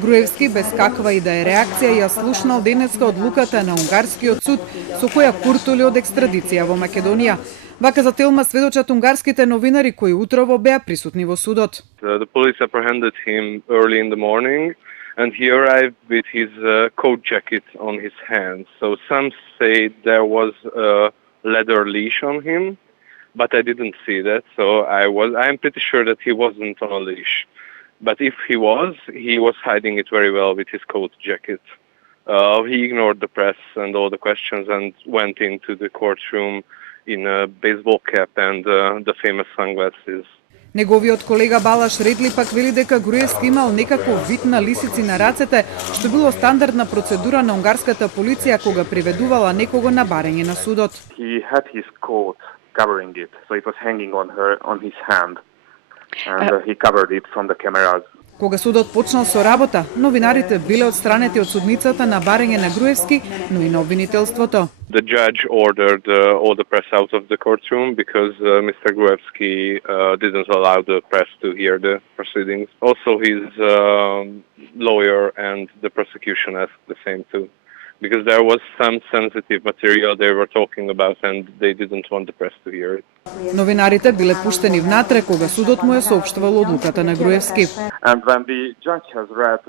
Груевски без каква и да е реакција ја слушнал денеска одлуката на унгарскиот суд со која куртули од екстрадиција во Македонија. Вака за Телма сведочат унгарските новинари кои утрово беа присутни во судот. The police apprehended him early in the morning and he arrived with his coat jacket on his hands. So some say there was a leather leash on him, but I didn't see that. So I'm pretty sure that he wasn't on a leash. But if he was hiding it very well with his coat jacket. He ignored the press and all the questions and went into the courtroom in a baseball cap and the famous sunglasses. Неговиот колега Балаш Редли пак вели дека Груевски имал некаков вид на лисици на рацете, што било стандардна процедура на унгарската полиција кога приведувала некого на барење на судот. He had his coat covering it, so it was hanging on his hand, and he covered it from the cameras. Кога судот почнал со работа, новинарите биле отстранети од судницата на барење на Груевски, но и на обвинителството. The judge ordered all the press out of the courtroom because Mr. Gruevski didn't allow the press to hear the proceedings. Also, his lawyer and the prosecution asked the same too, because there was some sensitive material they were talking about and they didn't want the press to hear it. Новинарите биле пуштени внатре кога судот му ја соопштувал одлуката на Груевски. And when the judge has read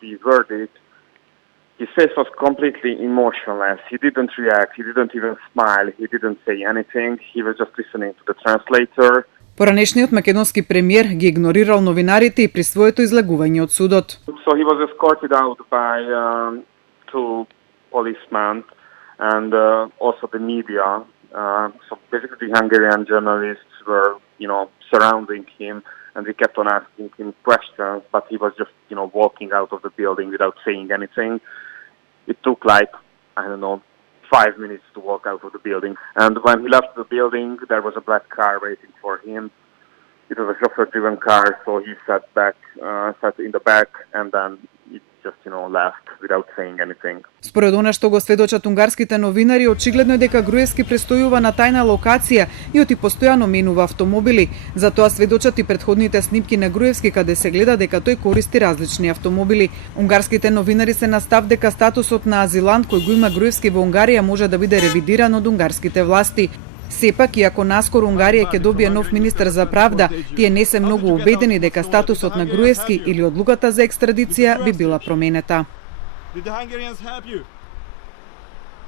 the verdict, his face was completely emotionless. He didn't react, he didn't even smile, he didn't say anything. He was just listening to the translator. Поранешниот македонски премиер ги игнорирал новинарите и при своето излегување од судот. So he was escorted out by two policemen and also the media. So basically the Hungarian journalists were, surrounding him and we kept on asking him questions, but he was just, walking out of the building without saying anything. It took 5 minutes to walk out of the building. And when he left the building, there was a black car waiting for him. It was a chauffeur-driven car, so he sat in the back, and then he just, left without saying anything. Според она што го сведочат унгарските новинари, очигледно е дека Груевски престојува на тајна локација и оти постојано менува автомобили. Затоа сведочат и претходните снимки на Груевски каде се гледа дека тој користи различни автомобили. Унгарските новинари се на став дека статусот на азилант кој го има Груевски во Унгарија може да биде ревидиран од унгарските власти. Сепак, иако наскоро Унгарија ќе добие нов министер за правда, тие не се многу убедени дека статусот на Груевски или одлуката за екстрадиција би била променета. Did the Hungarians help you?